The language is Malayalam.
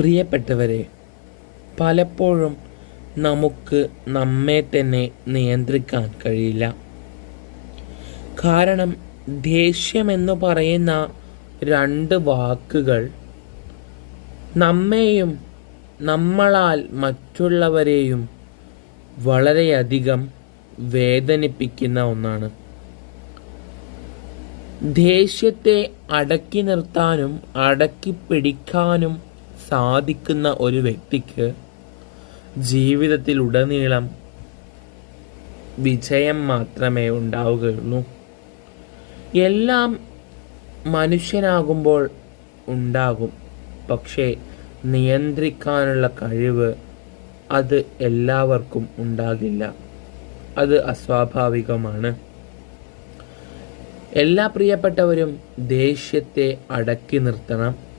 പ്രിയപ്പെട്ടവരെ, പലപ്പോഴും നമുക്ക് നമ്മെ തന്നെ നിയന്ത്രിക്കാൻ കഴിയില്ല. കാരണം ദേഷ്യമെന്ന് പറയുന്ന രണ്ട് വാക്കുകൾ നമ്മെയും നമ്മളാൽ മറ്റുള്ളവരെയും വളരെയധികം വേദനിപ്പിക്കുന്ന ഒന്നാണ്. ദേഷ്യത്തെ അടക്കി നിർത്താനും അടക്കി പിടിക്കാനും സാധിക്കുന്ന ഒരു വ്യക്തിക്ക് ജീവിതത്തിലുടനീളം വിജയം മാത്രമേ ഉണ്ടാവുകയുള്ളൂ. എല്ലാം മനുഷ്യനാകുമ്പോൾ ഉണ്ടാകും, പക്ഷേ നിയന്ത്രിക്കാനുള്ള കഴിവ് അത് എല്ലാവർക്കും ഉണ്ടാകില്ല. അത് അസ്വാഭാവികമാണ്. എല്ലാ പ്രിയപ്പെട്ടവരും ദേഷ്യത്തെ അടക്കി നിർത്തണം.